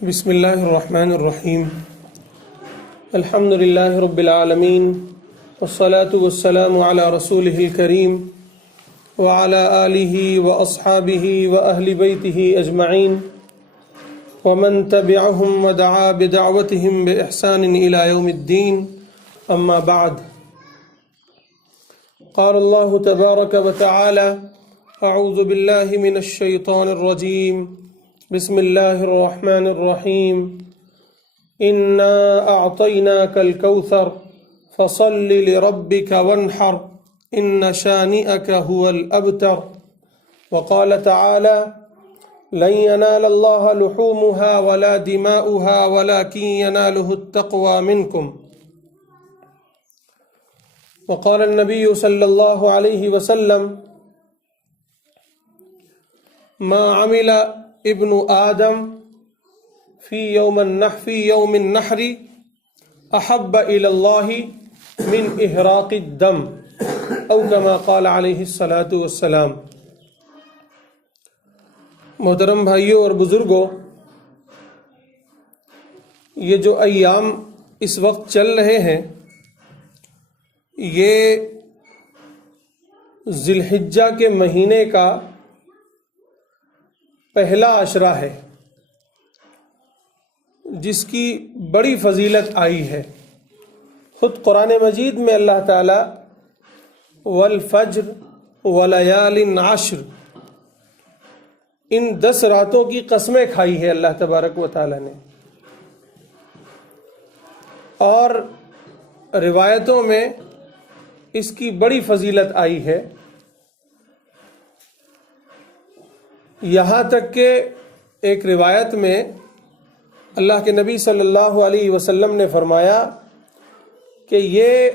بسم اللہ الرحمن الرحیم الحمد للہ رب العالمین والصلاة والسلام علی رسولہ الکریم وعلی آلہ واصحابہ واہل بیتہ اجمعین ومن تبعہم ودعا بدعوتہم بإحسان الى یوم الدین اما بعد قال اللہ تبارک وتعالی اعوذ باللہ من الشیطان الرجیم بسم اللہ الرحمن الرحیم انا اعطیناک الکوثر فصل لربک وانحر ان شانئک هو الابتر وقال تعالی لن ينال الله لحومها ولا دماؤها ولكن يناله التقوى منكم وقال النبي صلى الله عليه وسلم ما عمل ابن آدم في يوم النحر أحب إلى الله من إهراق الدم أو كما قال عليه الصلاة والسلام۔ محترم بھائیوں اور بزرگوں، یہ جو ایام اس وقت چل رہے ہیں یہ ذی الحجہ کے مہینے کا پہلا عشرہ ہے جس کی بڑی فضیلت آئی ہے۔ خود قرآن مجید میں اللہ تعالی والفجر ولیال عشر ان 10 راتوں کی قسمیں کھائی ہے اللہ تبارک و تعالی نے، اور روایتوں میں اس کی بڑی فضیلت آئی ہے، یہاں تک کہ ایک روایت میں اللہ کے نبی صلی اللہ علیہ وسلم نے فرمایا کہ یہ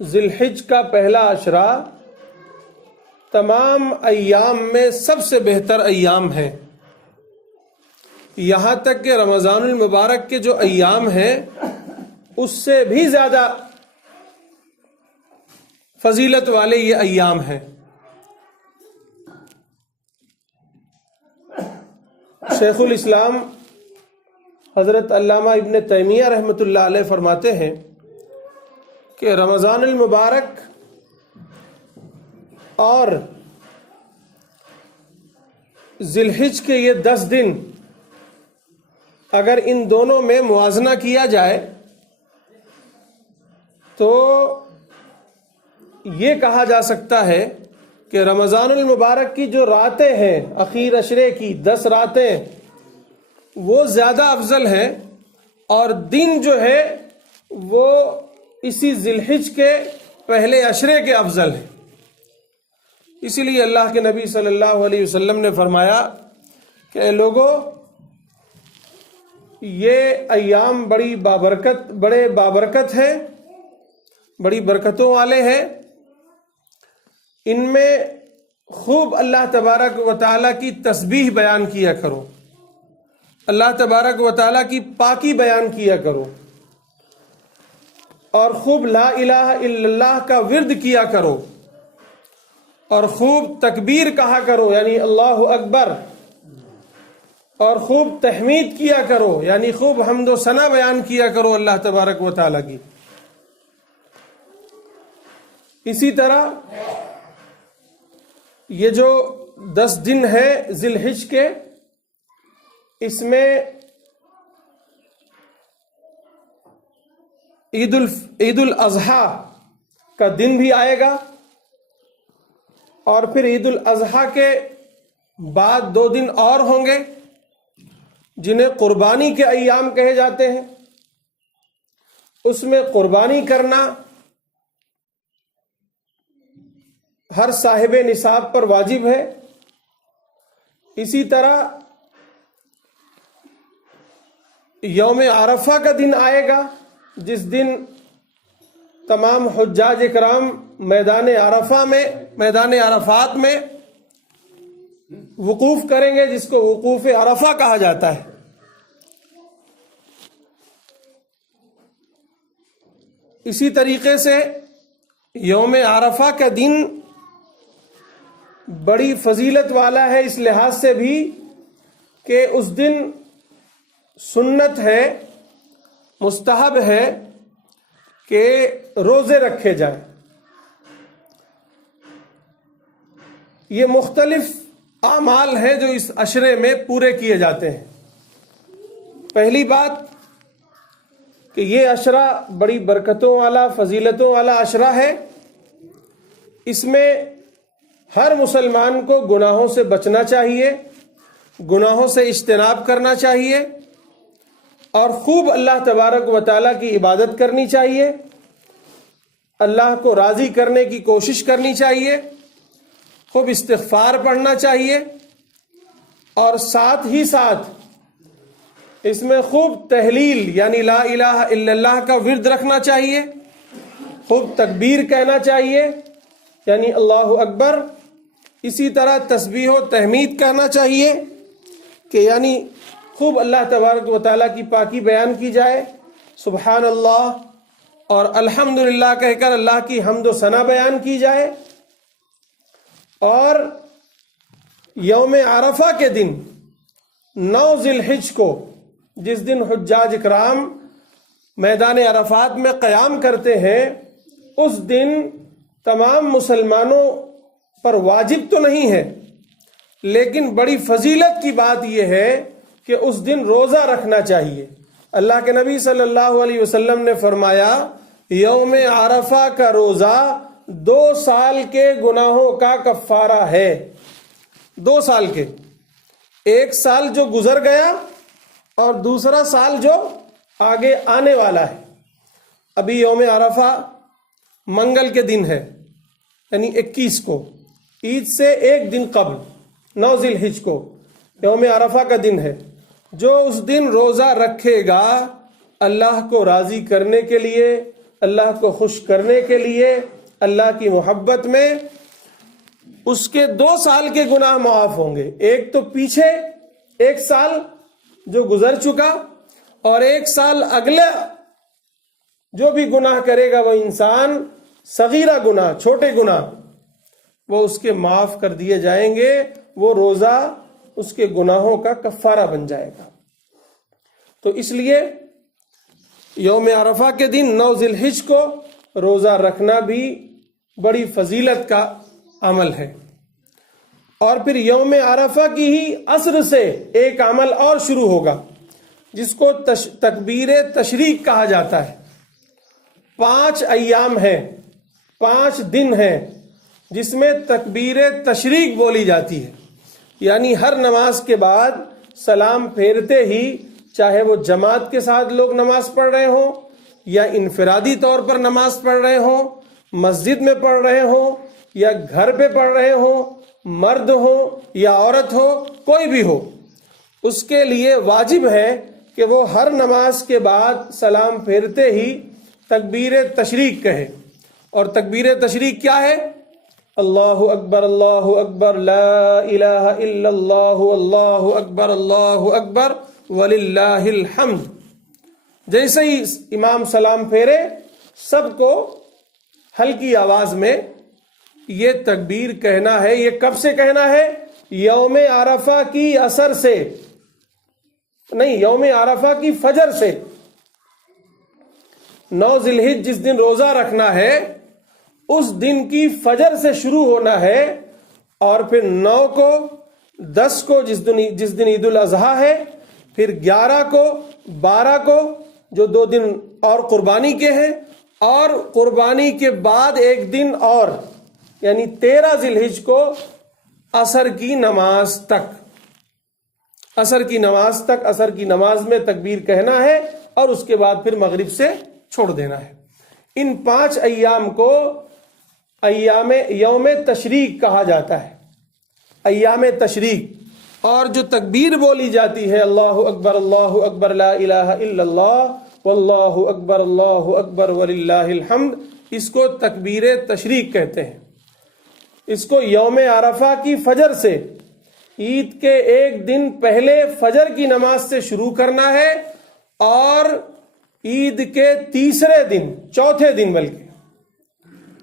ذی الحج کا پہلا عشرہ تمام ایام میں سب سے بہتر ایام ہے، یہاں تک کہ رمضان المبارک کے جو ایام ہیں اس سے بھی زیادہ فضیلت والے یہ ایام ہیں۔ شیخ الاسلام حضرت علامہ ابن تیمیہ رحمۃ اللہ علیہ فرماتے ہیں کہ رمضان المبارک اور ذی الحج کے یہ 10 دن اگر ان دونوں میں موازنہ کیا جائے تو یہ کہا جا سکتا ہے کہ رمضان المبارک کی جو راتیں ہیں اخیر عشرے کی 10 راتیں وہ زیادہ افضل ہیں، اور دن جو ہے وہ اسی ذی الحج کے پہلے عشرے کے افضل ہیں۔ اسی لیے اللہ کے نبی صلی اللہ علیہ وسلم نے فرمایا کہ اے لوگو، یہ ایام بڑے بابرکت ہیں، بڑی برکتوں والے ہیں، ان میں خوب اللہ تبارک و تعالیٰ کی تسبیح بیان کیا کرو، اللہ تبارک و تعالیٰ کی پاکی بیان کیا کرو، اور خوب لا الہ الا اللہ کا ورد کیا کرو، اور خوب تکبیر کہا کرو یعنی اللہ اکبر، اور خوب تحمید کیا کرو یعنی خوب حمد و ثنا بیان کیا کرو اللہ تبارک و تعالیٰ کی۔ اسی طرح یہ جو 10 دن ہے ذی الحج کے، اس میں عید الاضحیٰ کا دن بھی آئے گا، اور پھر عید الاضحیٰ کے بعد 2 دن اور ہوں گے جنہیں قربانی کے ایام کہے جاتے ہیں۔ اس میں قربانی کرنا ہر صاحب نصاب پر واجب ہے۔ اسی طرح یوم عرفہ کا دن آئے گا جس دن تمام حجاج اکرام میدان عرفات میں وقوف کریں گے، جس کو وقوف عرفہ کہا جاتا ہے۔ اسی طریقے سے یوم عرفہ کا دن بڑی فضیلت والا ہے اس لحاظ سے بھی کہ اس دن سنت ہے، مستحب ہے کہ روزے رکھے جائیں۔ یہ مختلف اعمال ہیں جو اس عشرے میں پورے کیے جاتے ہیں۔ پہلی بات کہ یہ عشرہ بڑی برکتوں والا، فضیلتوں والا عشرہ ہے۔ اس میں ہر مسلمان کو گناہوں سے بچنا چاہیے، گناہوں سے اجتناب کرنا چاہیے، اور خوب اللہ تبارک و تعالیٰ کی عبادت کرنی چاہیے، اللہ کو راضی کرنے کی کوشش کرنی چاہیے، خوب استغفار پڑھنا چاہیے، اور ساتھ ہی ساتھ اس میں خوب تحلیل یعنی لا الہ الا اللہ کا ورد رکھنا چاہیے، خوب تکبیر کہنا چاہیے یعنی اللہ اکبر، اسی طرح تسبیح و تحمید کہنا چاہیے کہ یعنی خوب اللہ تبارک و تعالیٰ کی پاکی بیان کی جائے، سبحان اللہ اور الحمدللہ کہہ کر اللہ کی حمد و ثنا بیان کی جائے۔ اور یوم عرفہ کے دن 9 ذی الحجہ کو، جس دن حجاج اکرام میدان عرفات میں قیام کرتے ہیں، اس دن تمام مسلمانوں پر واجب تو نہیں ہے، لیکن بڑی فضیلت کی بات یہ ہے کہ اس دن روزہ رکھنا چاہیے۔ اللہ کے نبی صلی اللہ علیہ وسلم نے فرمایا یوم عرفہ کا روزہ 2 سال کے گناہوں کا کفارہ ہے۔ 2 سال کے، 1 سال جو گزر گیا اور دوسرا سال جو آگے آنے والا ہے۔ ابھی یوم عرفہ منگل کے دن ہے یعنی 21 کو، عید سے 1 دن قبل 9 ذی الحجہ کو یوم عرفہ کا دن ہے۔ جو اس دن روزہ رکھے گا اللہ کو راضی کرنے کے لیے، اللہ کو خوش کرنے کے لیے، اللہ کی محبت میں، اس کے 2 سال کے گناہ معاف ہوں گے۔ ایک تو پیچھے 1 سال جو گزر چکا، اور 1 سال اگلا جو بھی گناہ کرے گا وہ انسان، صغیرہ گناہ، چھوٹے گناہ، وہ اس کے معاف کر دیے جائیں گے۔ وہ روزہ اس کے گناہوں کا کفارہ بن جائے گا۔ تو اس لیے یوم عرفہ کے دن 9 ذی الحجہ کو روزہ رکھنا بھی بڑی فضیلت کا عمل ہے۔ اور پھر یوم عرفہ کی ہی عصر سے ایک عمل اور شروع ہوگا جس کو تکبیر تشریق کہا جاتا ہے۔ 5 ایام ہیں، 5 دن ہیں جس میں تکبیر تشریق بولی جاتی ہے، یعنی ہر نماز کے بعد سلام پھیرتے ہی، چاہے وہ جماعت کے ساتھ لوگ نماز پڑھ رہے ہوں یا انفرادی طور پر نماز پڑھ رہے ہوں، مسجد میں پڑھ رہے ہوں یا گھر پہ پڑھ رہے ہوں، مرد ہو یا عورت ہو، کوئی بھی ہو، اس کے لیے واجب ہے کہ وہ ہر نماز کے بعد سلام پھیرتے ہی تکبیر تشریق کہے۔ اور تکبیر تشریق کیا ہے؟ اللہ اکبر، اللہ اکبر، لا الہ الا اللہ، اللہ اکبر، اللہ اکبر، وللہ الحمد۔ جیسے ہی امام سلام پھیرے، سب کو ہلکی آواز میں یہ تکبیر کہنا ہے۔ یہ کب سے کہنا ہے؟ یوم عرفہ کی عصر سے نہیں، یوم عرفہ کی فجر سے۔ 9 ذی الحجہ جس دن روزہ رکھنا ہے اس دن کی فجر سے شروع ہونا ہے، اور پھر 9 کو، 10 کو جس دن عید الاضحیٰ ہے، پھر 11 کو، 12 کو جو 2 دن اور قربانی کے ہیں، اور قربانی کے بعد 1 دن اور یعنی 13 ذی الحجہ کو عصر کی نماز تک، عصر کی نماز میں تکبیر کہنا ہے، اور اس کے بعد پھر مغرب سے چھوڑ دینا ہے۔ ان 5 ایام کو یوم تشریق کہا جاتا ہے، ایام تشریق۔ اور جو تکبیر بولی جاتی ہے اللہ اکبر لا الہ الا اللہ واللہ اکبر وللہ الحمد، اس کو تکبیر تشریق کہتے ہیں۔ اس کو یوم عرفہ کی فجر سے، عید کے 1 دن پہلے فجر کی نماز سے شروع کرنا ہے، اور عید کے تیسرے دن، چوتھے دن بلکہ،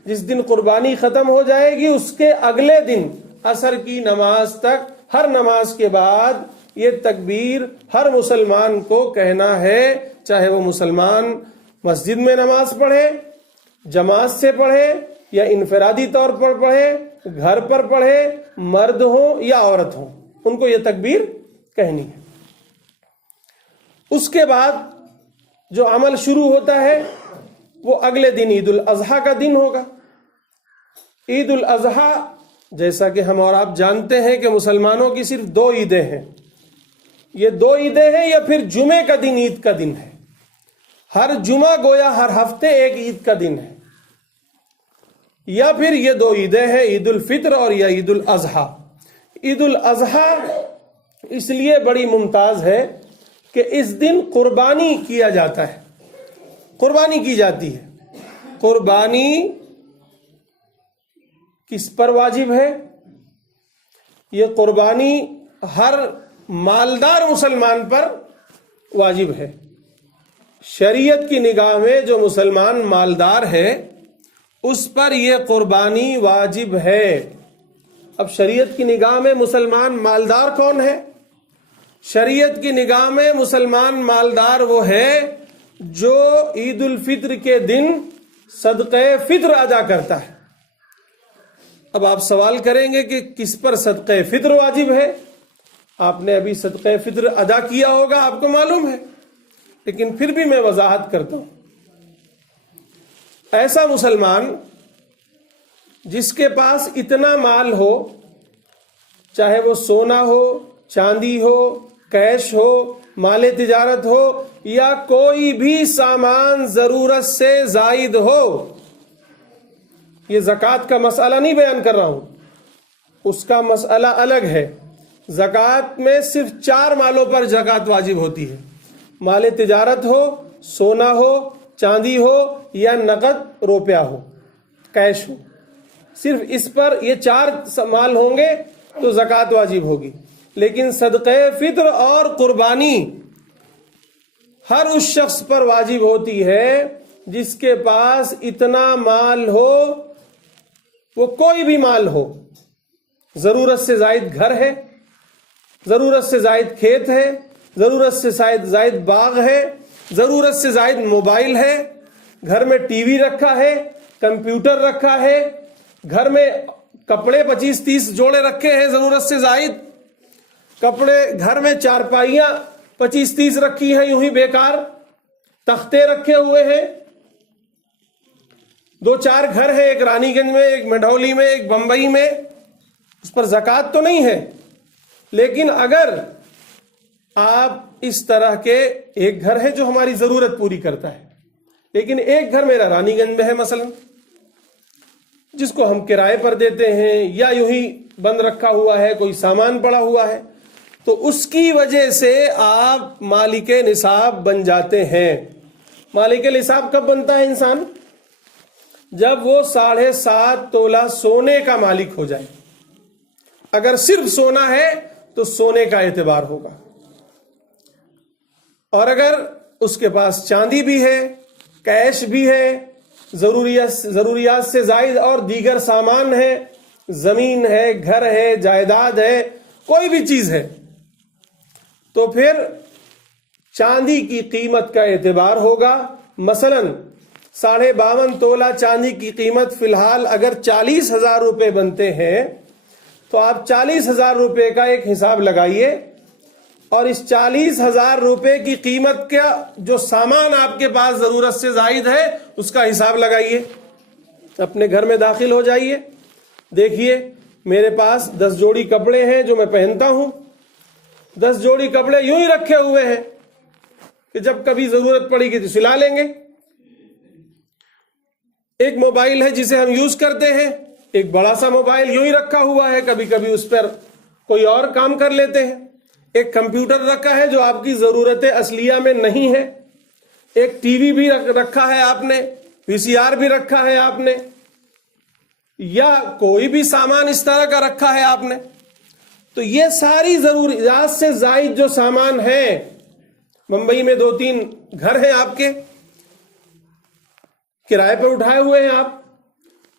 جس دن قربانی ختم ہو جائے گی اس کے اگلے دن عصر کی نماز تک ہر نماز کے بعد یہ تکبیر ہر مسلمان کو کہنا ہے، چاہے وہ مسلمان مسجد میں نماز پڑھے، جماعت سے پڑھے یا انفرادی طور پر پڑھے، گھر پر پڑھے، مرد ہوں یا عورت ہوں، ان کو یہ تکبیر کہنی ہے۔ اس کے بعد جو عمل شروع ہوتا ہے وہ اگلے دن عید الاضحیٰ کا دن ہوگا۔ عید الاضحیٰ جیسا کہ ہم اور آپ جانتے ہیں کہ مسلمانوں کی صرف 2 عیدیں ہیں۔ یہ 2 عیدیں ہیں یا پھر جمعے کا دن عید کا دن ہے۔ ہر جمعہ گویا ہر ہفتے ایک عید کا دن ہے، یا پھر یہ 2 عیدیں ہیں، عید الفطر اور یا عید الاضحیٰ۔ عید الاضحیٰ اس لیے بڑی ممتاز ہے کہ اس دن قربانی کیا جاتا ہے، قربانی کی جاتی ہے۔ قربانی کس پر واجب ہے؟ یہ قربانی ہر مالدار مسلمان پر واجب ہے۔ شریعت کی نگاہ میں جو مسلمان مالدار ہے اس پر یہ قربانی واجب ہے۔ اب شریعت کی نگاہ میں مسلمان مالدار کون ہے؟ شریعت کی نگاہ میں مسلمان مالدار وہ ہے جو عید الفطر کے دن صدقہ فطر ادا کرتا ہے۔ اب آپ سوال کریں گے کہ کس پر صدقہ فطر واجب ہے؟ آپ نے ابھی صدقہ فطر ادا کیا ہوگا، آپ کو معلوم ہے، لیکن پھر بھی میں وضاحت کرتا ہوں۔ ایسا مسلمان جس کے پاس اتنا مال ہو، چاہے وہ سونا ہو، چاندی ہو، کیش ہو، مال تجارت ہو، یا کوئی بھی سامان ضرورت سے زائد ہو، یہ زکوٰۃ کا مسئلہ نہیں بیان کر رہا ہوں، اس کا مسئلہ الگ ہے۔ زکوٰۃ میں صرف 4 مالوں پر زکوٰۃ واجب ہوتی ہے، مال تجارت ہو، سونا ہو، چاندی ہو یا نقد روپیہ ہو، کیش ہو، صرف اس پر یہ 4 مال ہوں گے تو زکوٰۃ واجب ہوگی۔ لیکن صدقہ فطر اور قربانی ہر اس شخص پر واجب ہوتی ہے جس کے پاس اتنا مال ہو، وہ کوئی بھی مال ہو، ضرورت سے زائد گھر ہے، ضرورت سے زائد کھیت ہے، ضرورت سے زائد باغ ہے، ضرورت سے زائد موبائل ہے، گھر میں ٹی وی رکھا ہے، کمپیوٹر رکھا ہے، گھر میں کپڑے 25-30 جوڑے رکھے ہیں ضرورت سے زائد، کپڑے گھر میں چارپائیاں 25-30 رکھی ہیں یوں ہی بیکار، تختے رکھے ہوئے ہیں، 2-4 گھر ہیں، ایک رانی گنج میں، ایک مڈھولی میں، ایک بمبئی میں، اس پر زکوٰۃ تو نہیں ہے۔ لیکن اگر آپ اس طرح کے، ایک گھر ہے جو ہماری ضرورت پوری کرتا ہے، لیکن ایک گھر میرا رانی گنج میں ہے مثلا، جس کو ہم کرائے پر دیتے ہیں یا یوں ہی بند رکھا ہوا ہے، کوئی سامان پڑا ہوا ہے، تو اس کی وجہ سے آپ مالک نصاب بن جاتے ہیں۔ مالک نصاب کب بنتا ہے انسان؟ جب وہ 7.5 تولہ سونے کا مالک ہو جائے۔ اگر صرف سونا ہے تو سونے کا اعتبار ہوگا، اور اگر اس کے پاس چاندی بھی ہے، کیش بھی ہے، ضروریات سے زائد اور دیگر سامان ہے، زمین ہے، گھر ہے، جائیداد ہے، کوئی بھی چیز ہے، تو پھر چاندی کی قیمت کا اعتبار ہوگا۔ مثلا 52.5 تولہ چاندی کی قیمت فی الحال اگر 40,000 روپے بنتے ہیں تو آپ 40,000 روپے کا ایک حساب لگائیے، اور اس 40,000 روپے کی قیمت کا جو سامان آپ کے پاس ضرورت سے زائد ہے اس کا حساب لگائیے۔ اپنے گھر میں داخل ہو جائیے، دیکھیے میرے پاس 10 جوڑی کپڑے ہیں جو میں پہنتا ہوں، 10 جوڑی کپڑے یوں ہی رکھے ہوئے ہیں کہ جب کبھی ضرورت پڑے گی تو سلا لیں گے۔ ایک موبائل ہے جسے ہم یوز کرتے ہیں، ایک بڑا سا موبائل یوں ہی رکھا ہوا ہے، کبھی کبھی اس پر کوئی اور کام کر لیتے ہیں۔ ایک کمپیوٹر رکھا ہے جو آپ کی ضرورت اصلیہ میں نہیں ہے، ایک ٹی وی بھی رکھا ہے آپ نے، وی سی آر بھی رکھا ہے آپ نے، یا کوئی بھی سامان اس طرح کا رکھا ہے آپ نے۔ تو یہ ساری ضروریات سے زائد جو سامان ہیں، ممبئی میں 2-3 گھر ہیں آپ کے، کرائے پر اٹھائے ہوئے ہیں آپ،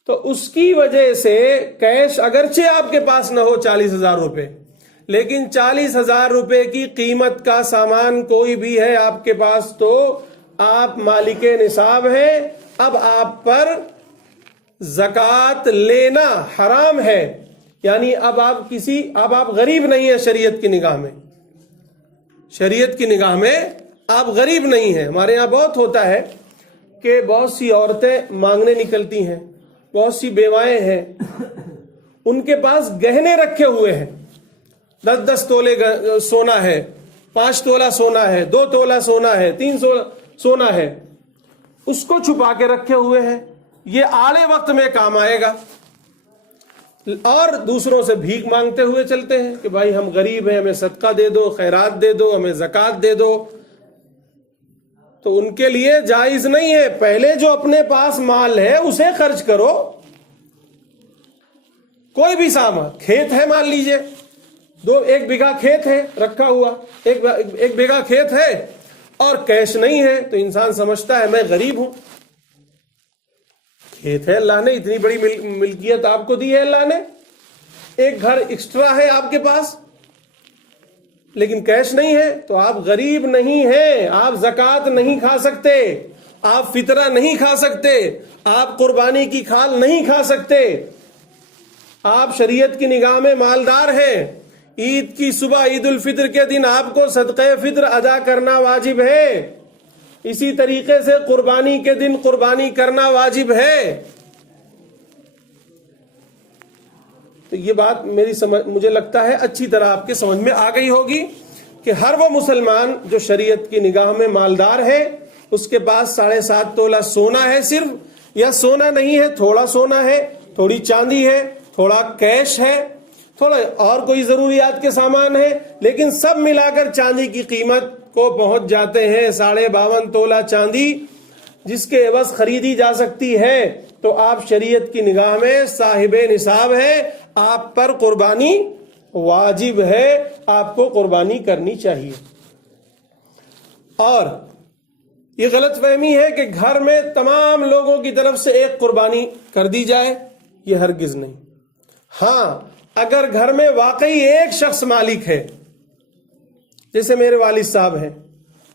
تو اس کی وجہ سے کیش اگرچہ آپ کے پاس نہ ہو 40,000 روپے، لیکن 40,000 روپے کی قیمت کا سامان کوئی بھی ہے آپ کے پاس تو آپ مالک نصاب ہیں، اب آپ پر زکوٰۃ لینا حرام ہے، یعنی اب آپ غریب نہیں ہیں شریعت کی نگاہ میں، شریعت کی نگاہ میں آپ غریب نہیں ہیں۔ ہمارے یہاں بہت ہوتا ہے کہ بہت سی عورتیں مانگنے نکلتی ہیں، بہت سی بیوائیں ہیں، ان کے پاس گہنے رکھے ہوئے ہیں، 10 تولے سونا ہے، 5 تولہ سونا ہے، 2 تولہ سونا ہے، 3 سونا ہے، اس کو چھپا کے رکھے ہوئے ہیں، یہ آڑے وقت میں کام آئے گا، اور دوسروں سے بھیک مانگتے ہوئے چلتے ہیں کہ بھائی ہم غریب ہیں، ہمیں صدقہ دے دو، خیرات دے دو، ہمیں زکوٰۃ دے دو۔ تو ان کے لیے جائز نہیں ہے، پہلے جو اپنے پاس مال ہے اسے خرچ کرو۔ کوئی بھی سامان، کھیت ہے مان لیجئے، 1 بیگھہ کھیت ہے رکھا ہوا، 1 بیگھہ کھیت ہے اور کیش نہیں ہے، تو انسان سمجھتا ہے میں غریب ہوں۔ کھیت ہے، اللہ نے اتنی بڑی ملکیت آپ کو دی ہے، اللہ نے 1 گھر ایکسٹرا ہے آپ کے پاس، لیکن کیش نہیں ہے، تو آپ غریب نہیں ہیں، آپ زکوٰۃ نہیں کھا سکتے، آپ فطرہ نہیں کھا سکتے، آپ قربانی کی کھال نہیں کھا سکتے، آپ شریعت کی نگاہ میں مالدار ہیں۔ عید کی صبح، عید الفطر کے دن آپ کو صدقہ فطر ادا کرنا واجب ہے، اسی طریقے سے قربانی کے دن قربانی کرنا واجب ہے۔ تو یہ بات مجھے لگتا ہے اچھی طرح آپ کے سمجھ میں آ گئی ہوگی کہ ہر وہ مسلمان جو شریعت کی نگاہ میں مالدار ہے، اس کے پاس 7.5 تولہ سونا ہے صرف، یا سونا نہیں ہے، تھوڑا سونا ہے، تھوڑی چاندی ہے، تھوڑا کیش ہے، تھوڑا اور کوئی ضروریات کے سامان ہے، لیکن سب ملا کر چاندی کی قیمت کو پہنچ جاتے ہیں 52.5 تولہ چاندی، جس کے عوض خریدی جا سکتی ہے، تو آپ شریعت کی نگاہ میں صاحب نصاب ہے، آپ پر قربانی واجب ہے، آپ کو قربانی کرنی چاہیے۔ اور یہ غلط فہمی ہے کہ گھر میں تمام لوگوں کی طرف سے ایک قربانی کر دی جائے، یہ ہرگز نہیں۔ ہاں، اگر گھر میں واقعی ایک شخص مالک ہے، جیسے میرے والد صاحب ہیں،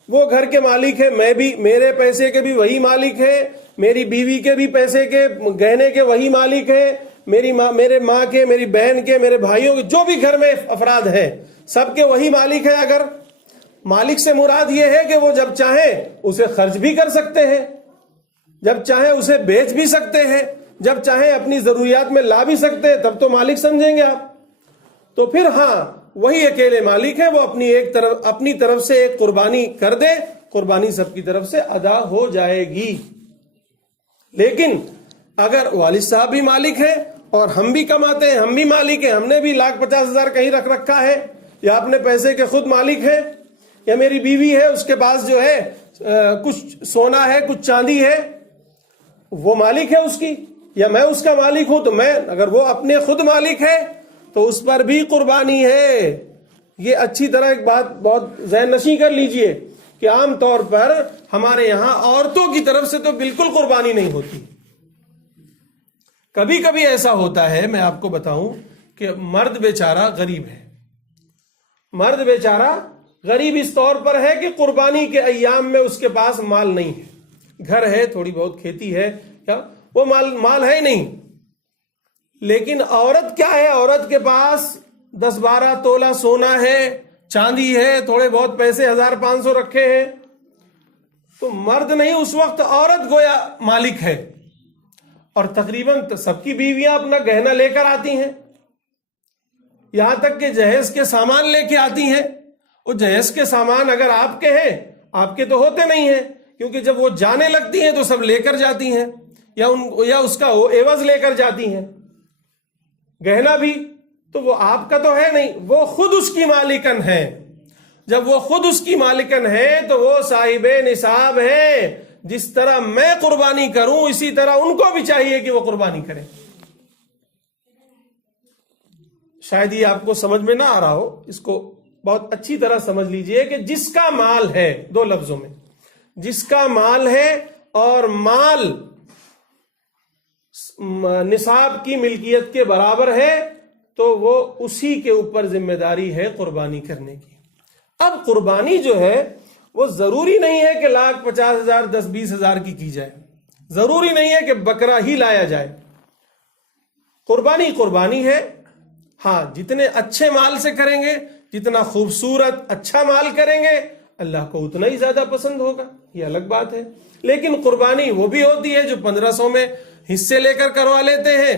وہ گھر کے مالک ہیں، میں بھی، میرے پیسے کے بھی وہی مالک ہیں، میری بیوی کے بھی پیسے کے گہنے کے وہی مالک ہیں، میرے ماں کے، میری بہن کے، میرے بھائیوں کے، جو بھی گھر میں افراد ہیں سب کے وہی مالک ہیں۔ اگر مالک سے مراد یہ ہے کہ وہ جب چاہیں اسے خرچ بھی کر سکتے ہیں، جب چاہیں اسے بیچ بھی سکتے ہیں، جب چاہیں اپنی ضروریات میں لا بھی سکتے ہیں، تب تو مالک سمجھیں گے آپ۔ تو پھر ہاں، وہی اکیلے مالک ہے، وہ اپنی طرف سے ایک قربانی کر دے، قربانی سب کی طرف سے ادا ہو جائے گی۔ لیکن اگر والد صاحب بھی مالک ہیں اور ہم بھی کماتے ہیں، ہم بھی مالک ہیں، ہم نے بھی 1,50,000 کہیں رکھ رکھا ہے، یا اپنے پیسے کے خود مالک ہیں، یا میری بیوی ہے اس کے پاس جو ہے کچھ سونا ہے، کچھ چاندی ہے، وہ مالک ہے اس کی، یا میں اس کا مالک ہوں، تو میں، اگر وہ اپنے خود مالک ہے تو اس پر بھی قربانی ہے۔ یہ اچھی طرح ایک بات بہت ذہن نشیں کر لیجئے کہ عام طور پر ہمارے یہاں عورتوں کی طرف سے تو بالکل قربانی نہیں ہوتی۔ کبھی کبھی ایسا ہوتا ہے، میں آپ کو بتاؤں، کہ مرد بیچارہ غریب ہے، مرد بیچارہ غریب اس طور پر ہے کہ قربانی کے ایام میں اس کے پاس مال نہیں ہے، گھر ہے، تھوڑی بہت کھیتی ہے، کیا وہ مال ہے نہیں، لیکن عورت کیا ہے، عورت کے پاس 10-12 تولہ سونا ہے، چاندی ہے، تھوڑے بہت پیسے 1,500 رکھے ہیں، تو مرد نہیں، اس وقت عورت گویا مالک ہے، اور تقریباً سب کی بیویاں اپنا گہنا لے کر آتی ہیں، یہاں تک کہ جہیز کے سامان لے کے آتی ہیں۔ وہ جہیز کے سامان اگر آپ کے ہیں، آپ کے تو ہوتے نہیں ہیں، کیونکہ جب وہ جانے لگتی ہیں تو سب لے کر جاتی ہیں، یا اس کا عوض لے کر جاتی ہیں، گہنا بھی، تو وہ آپ کا تو ہے نہیں، وہ خود اس کی مالکن ہے۔ جب وہ خود اس کی مالکن ہے تو وہ صاحب نصاب ہے، جس طرح میں قربانی کروں اسی طرح ان کو بھی چاہیے کہ وہ قربانی کریں۔ شاید یہ آپ کو سمجھ میں نہ آ رہا ہو، اس کو بہت اچھی طرح سمجھ لیجئے کہ جس کا مال ہے، 2 لفظوں میں، جس کا مال ہے اور مال نصاب کی ملکیت کے برابر ہے، تو وہ اسی کے اوپر ذمہ داری ہے قربانی کرنے کی۔ اب قربانی جو ہے وہ ضروری نہیں ہے کہ 1,50,000 10-20,000 کی جائے، ضروری نہیں ہے کہ بکرا ہی لایا جائے۔ قربانی قربانی ہے، ہاں جتنے اچھے مال سے کریں گے، جتنا خوبصورت اچھا مال کریں گے، اللہ کو اتنا ہی زیادہ پسند ہوگا، یہ الگ بات ہے۔ لیکن قربانی وہ بھی ہوتی ہے جو 1500 میں حصے لے کر کروا لیتے ہیں،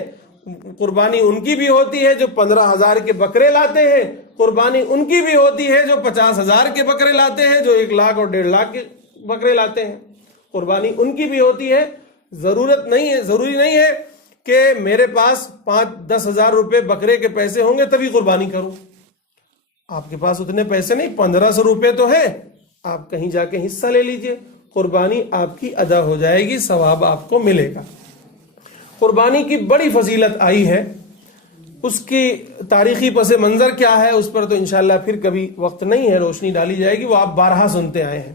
قربانی ان کی بھی ہوتی ہے جو 15,000 کے بکرے لاتے ہیں، قربانی ان کی بھی ہوتی ہے جو 50,000 کے بکرے لاتے ہیں، جو 1,00,000 اور 1,50,000 کے بکرے لاتے ہیں، قربانی ان کی بھی ہوتی ہے۔ ضروری نہیں ہے کہ میرے پاس 5-10 ہزار روپے بکرے کے پیسے ہوں گے تبھی قربانی کروں۔ آپ کے پاس اتنے پیسے نہیں، 1500 روپے تو ہے، آپ کہیں جا کے حصہ لے لیجئے، قربانی آپ کی ادا ہو جائے گی، ثواب آپ کو ملے گا۔ قربانی کی بڑی فضیلت آئی ہے، اس کی تاریخی پس منظر کیا ہے اس پر تو انشاءاللہ پھر کبھی وقت نہیں ہے، روشنی ڈالی جائے گی، وہ آپ بارہا سنتے آئے ہیں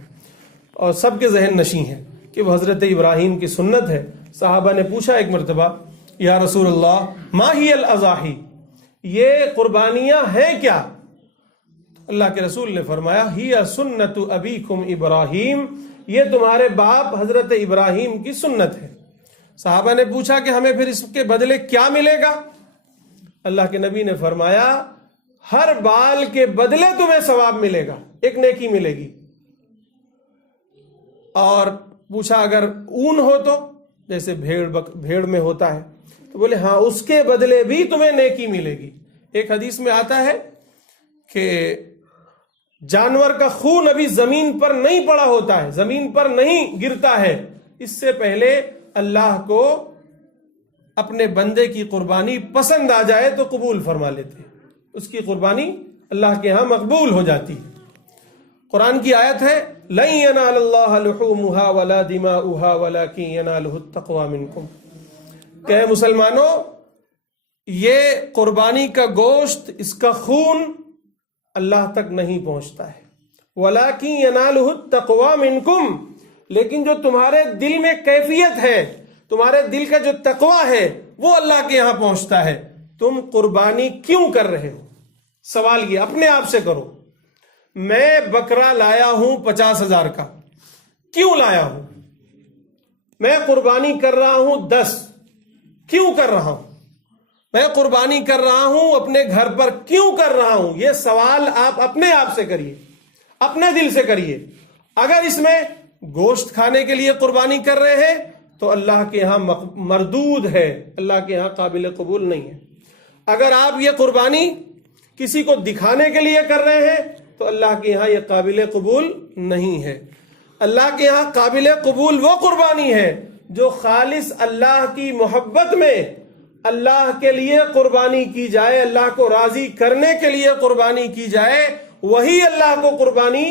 اور سب کے ذہن نشیں ہیں کہ وہ حضرت ابراہیم کی سنت ہے۔ صحابہ نے پوچھا ایک مرتبہ، یا رسول اللہ ما ہی الاضاحی، یہ قربانیاں ہیں کیا؟ اللہ کے رسول نے فرمایا ہی سنت ابیکم ابراہیم، یہ تمہارے باپ حضرت ابراہیم کی سنت ہے۔ صحابہ نے پوچھا کہ ہمیں پھر اس کے بدلے کیا ملے گا؟ اللہ کے نبی نے فرمایا ہر بال کے بدلے تمہیں ثواب ملے گا، ایک نیکی ملے گی۔ اور پوچھا اگر اون ہو تو، جیسے بھیڑ میں ہوتا ہے، تو بولے ہاں اس کے بدلے بھی تمہیں نیکی ملے گی۔ ایک حدیث میں آتا ہے کہ جانور کا خون ابھی زمین پر نہیں پڑا ہوتا ہے، زمین پر نہیں گرتا ہے، اس سے پہلے اللہ کو اپنے بندے کی قربانی پسند آ جائے تو قبول فرما لیتے ہیں، اس کی قربانی اللہ کے ہاں مقبول ہو جاتی ہے۔ قرآن کی آیت ہے لَن يَنَالَ اللَّهَ لُحُومُهَا وَلَا دِمَاؤُهَا وَلَكِن يَنَالُهُ التَّقْوَى مِنكُمْ، کہ مسلمانوں یہ قربانی کا گوشت، اس کا خون اللہ تک نہیں پہنچتا ہے، وَلَكِن يَنَالُهُ التَّقْوَى مِنكُمْ، لیکن جو تمہارے دل میں کیفیت ہے، تمہارے دل کا جو تقوی ہے وہ اللہ کے یہاں پہنچتا ہے۔ تم قربانی کیوں کر رہے ہو؟ سوال یہ اپنے آپ سے کرو، میں بکرا لایا ہوں 50,000 کا، کیوں لایا ہوں؟ میں قربانی کر رہا ہوں 10، کیوں کر رہا ہوں؟ میں قربانی کر رہا ہوں اپنے گھر پر، کیوں کر رہا ہوں؟ یہ سوال آپ اپنے آپ سے کریے، اپنے دل سے کریے۔ اگر اس میں گوشت کھانے کے لیے قربانی کر رہے ہیں تو اللہ کے ہاں مردود ہے، اللہ کے ہاں قابل قبول نہیں ہے۔ اگر آپ یہ قربانی کسی کو دکھانے کے لیے کر رہے ہیں تو اللہ کے ہاں یہ قابل قبول نہیں ہے۔ اللہ کے ہاں قابل قبول وہ قربانی ہے جو خالص اللہ کی محبت میں اللہ کے لیے قربانی کی جائے، اللہ کو راضی کرنے کے لیے قربانی کی جائے، وہی اللہ کو قربانی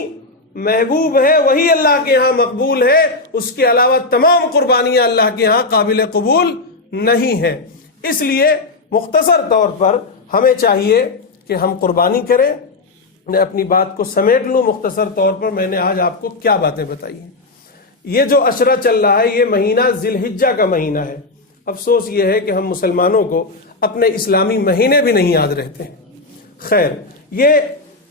محبوب ہے، وہی اللہ کے ہاں مقبول ہے۔ اس کے علاوہ تمام قربانیاں اللہ کے ہاں قابل قبول نہیں ہیں۔ اس لیے مختصر طور پر ہمیں چاہیے کہ ہم قربانی کریں۔ میں اپنی بات کو سمیٹ لوں، مختصر طور پر میں نے آج آپ کو کیا باتیں بتائی ہیں۔ یہ جو عشرہ چل رہا ہے یہ مہینہ ذی الحجہ کا مہینہ ہے۔ افسوس یہ ہے کہ ہم مسلمانوں کو اپنے اسلامی مہینے بھی نہیں یاد رہتے۔ خیر، یہ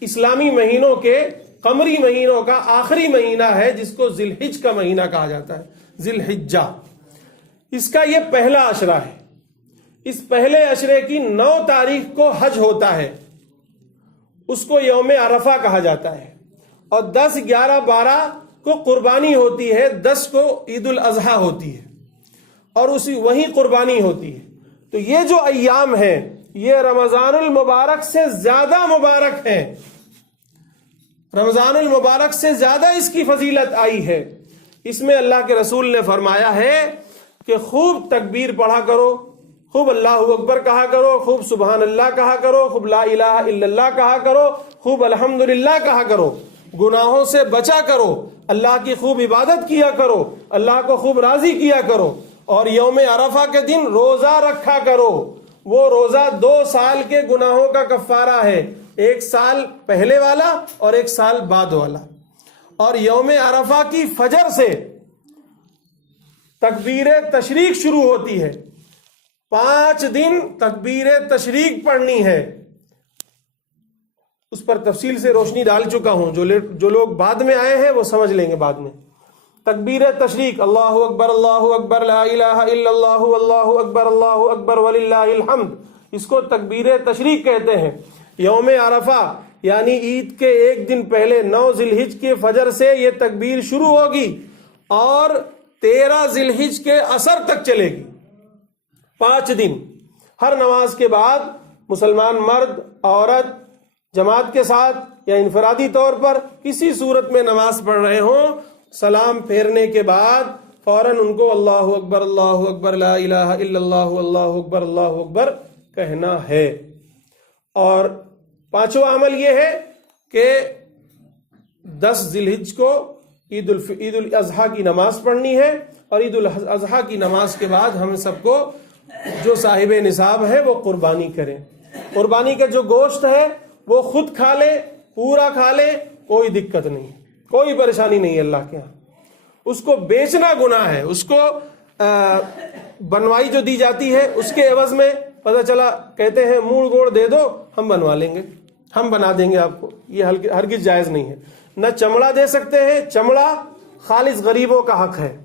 اسلامی مہینوں کے قمری مہینوں کا آخری مہینہ ہے جس کو ذی الحج کا مہینہ کہا جاتا ہے، ذی الحجہ۔ اس کا یہ پہلا عشرہ ہے۔ اس پہلے عشرے کی 9 تاریخ کو حج ہوتا ہے، اس کو یوم عرفہ کہا جاتا ہے، اور 10، 11، 12 کو قربانی ہوتی ہے، 10 کو عید الاضحیٰ ہوتی ہے، اور وہی قربانی ہوتی ہے۔ تو یہ جو ایام ہیں یہ رمضان المبارک سے زیادہ مبارک ہیں، رمضان المبارک سے زیادہ اس کی فضیلت آئی ہے۔ اس میں اللہ کے رسول نے فرمایا ہے کہ خوب تکبیر پڑھا کرو، خوب اللہ اکبر کہا کرو، خوب سبحان اللہ کہا کرو، خوب لا الہ الا اللہ کہا کرو، خوب الحمدللہ کہا کرو، گناہوں سے بچا کرو، اللہ کی خوب عبادت کیا کرو، اللہ کو خوب راضی کیا کرو، اور یوم عرفہ کے دن روزہ رکھا کرو۔ وہ روزہ 2 سال کے گناہوں کا کفارہ ہے، 1 سال پہلے والا اور 1 سال بعد والا۔ اور یوم عرفہ کی فجر سے تکبیر تشریق شروع ہوتی ہے، 5 دن تکبیر تشریق پڑھنی ہے. اس پر تفصیل سے روشنی ڈال چکا ہوں، جو لوگ بعد میں آئے ہیں وہ سمجھ لیں گے بعد میں. تکبیر تشریق، اللہ اکبر لا الہ الا اللہ اللہ اکبر وللہ الحمد، اس کو تکبیر تشریق کہتے ہیں. یوم عرفہ یعنی عید کے ایک دن پہلے 9 ذی الحجہ کے فجر سے یہ تکبیر شروع ہوگی اور 13 ذی الحجہ کے عصر تک چلے گی. 5 دن. ہر نماز کے بعد مسلمان مرد عورت جماعت کے ساتھ یا انفرادی طور پر کسی صورت میں نماز پڑھ رہے ہوں، سلام پھیرنے کے بعد فوراً ان کو اللہ اکبر لا الہ الا اللہ اکبر کہنا ہے. اور 5واں عمل یہ ہے کہ 10 ذی الحجہ کو عید الاضحیٰ کی نماز پڑھنی ہے، اور عید الاضحیٰ کی نماز کے بعد ہم سب کو جو صاحب نصاب ہے وہ قربانی کریں. قربانی کا جو گوشت ہے وہ خود کھا لے، پورا کھا لے، کوئی دقت نہیں، کوئی پریشانی نہیں اللہ کے ہاں. اس کو بیچنا گناہ ہے. اس کو بنوائی جو دی جاتی ہے اس کے عوض میں پتہ چلا کہتے ہیں موڑ گوڑ دے دو، ہم بنوا لیں گے، ہم بنا دیں گے آپ کو، یہ ہرگز جائز نہیں ہے. نہ چمڑا دے سکتے ہیں. چمڑا خالص غریبوں کا حق ہے،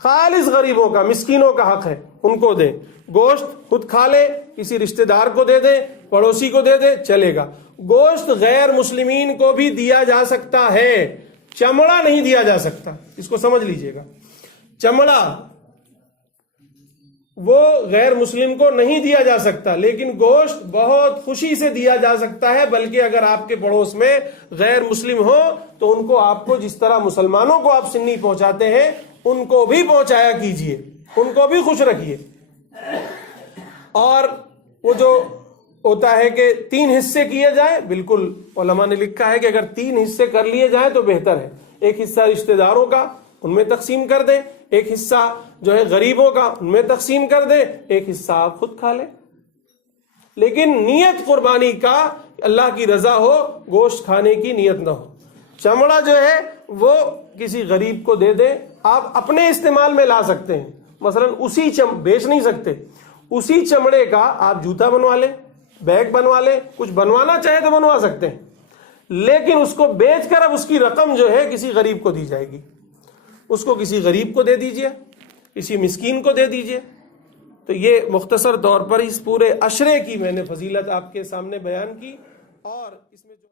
خالص غریبوں کا، مسکینوں کا حق ہے، ان کو دیں. گوشت خود کھا لے، کسی رشتہ دار کو دے دے، پڑوسی کو دے دے، چلے گا. گوشت غیر مسلمین کو بھی دیا جا سکتا ہے، چمڑا نہیں دیا جا سکتا، اس کو سمجھ لیجئے گا. چمڑا وہ غیر مسلم کو نہیں دیا جا سکتا، لیکن گوشت بہت خوشی سے دیا جا سکتا ہے. بلکہ اگر آپ کے پڑوس میں غیر مسلم ہو تو ان کو آپ کو جس طرح مسلمانوں کو آپ سنی پہنچاتے ہیں ان کو بھی پہنچایا کیجئے، ان کو بھی خوش رکھیے. اور وہ جو ہوتا ہے کہ 3 حصے کیے جائیں، بالکل علماء نے لکھا ہے کہ اگر 3 حصے کر لیے جائیں تو بہتر ہے. ایک حصہ رشتہ داروں کا، ان میں تقسیم کر دیں. ایک حصہ جو ہے غریبوں کا، ان میں تقسیم کر دیں. ایک حصہ آپ خود کھا لیں. لیکن نیت قربانی کا اللہ کی رضا ہو، گوشت کھانے کی نیت نہ ہو. چمڑا جو ہے وہ کسی غریب کو دے دیں. آپ اپنے استعمال میں لا سکتے ہیں، مثلا اسی بیچ نہیں سکتے، اسی چمڑے کا آپ جوتا بنوا لیں، بیگ بنوا لیں، کچھ بنوانا چاہے تو بنوا سکتے ہیں. لیکن اس کو بیچ کر اب اس کی رقم جو ہے کسی غریب کو دی جائے گی. اس کو کسی غریب کو دے دیجئے، کسی مسکین کو دے دیجئے. تو یہ مختصر طور پر اس پورے عشرے کی میں نے فضیلت آپ کے سامنے بیان کی. اور اس میں جو